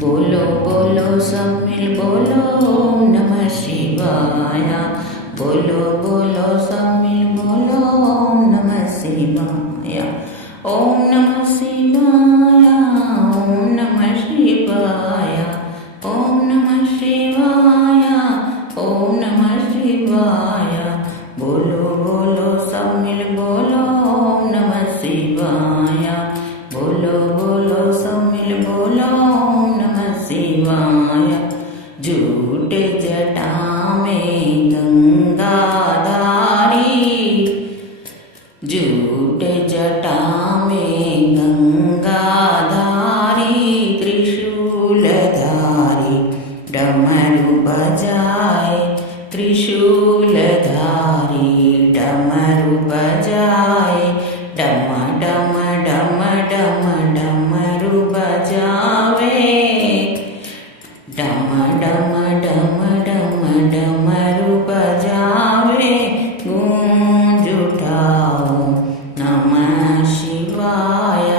बोलो बोलो सब मिल बोलो ओम नमः शिवाय। बोलो बोलो सब मिल बोलो ओम नमः शिवाय। ओम नमः शिवाय। ओम नमः शिवाय। ओम नमः शिवाय। ओम नमः शिवाय। बोलो बोलो सब मिल बोलो ओम नमः शिवाय। बोलो बोलो सब मिल बोलो ओम नमः शिवाय। झूठे जटा में गंगाधारी, झूठे जटा में गंगाधारी, त्रिशूलधारी डमरू बजाए, त्रिशूलधारी डमरू बजाए, डम डम डम डम डमरू बजावे, डम डम डम डम डमरू बजावे। गूंज उठाओ नमः शिवाय,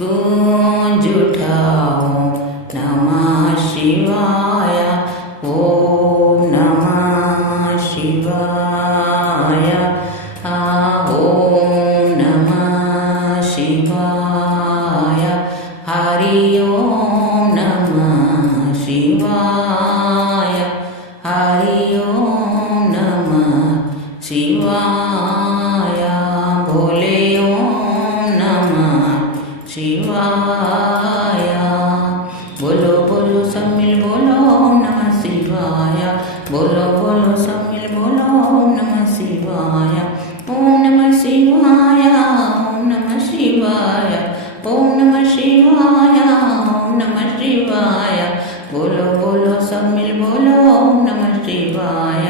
गूंज उठाओ नमः शिवाय। ओम नमः शिवाय। ओम नमः शिवाय। हरि ओम नमः शिवाय। हरि ओम नमः शिवाय। भोले ओम नमः शिवाय। बोलो बोलो सब मिल बोलो ओम नमः शिवाय। बोलो बोलो सब मिल बोलो ओम नमः शिवाय। ओम नमः शिवाय। ओम नमः शिवाय। ओम नमः शिवाय। ओम नमः शिवाय। बोलो बोलो सब मिल बोलो ओम नमः शिवाय।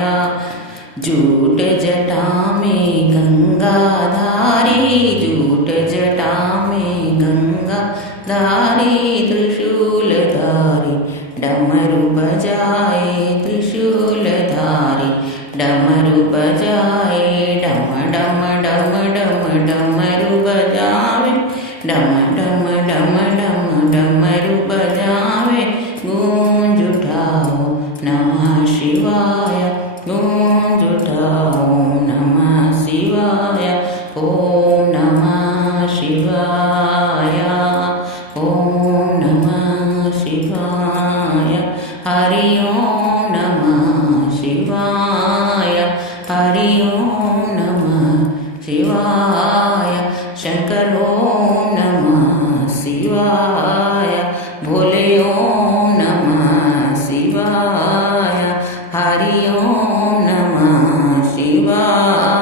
झूठ जटा में गंगाधारी, झूठ जटा में गंगाधारी, त्रिशूलधारी डमरू बजाए, त्रिशूलधारी डमरू बजाए, डम डम डम डम डमरू बजावे, डम डम डम डम डमरू बजावे। गूंज उठाओ नमः शिवाय, गूंज उठाओ नमः शिवाय। ओम नमः शिवाय। ओम नमः शिवाय। हरि ओम नमः शिवाय। हरि ओम नमः शिवाय। शंकर ओम नमः शिवाय। भोले ओम नमः शिवाय। हरि ओम नमः शिवाय।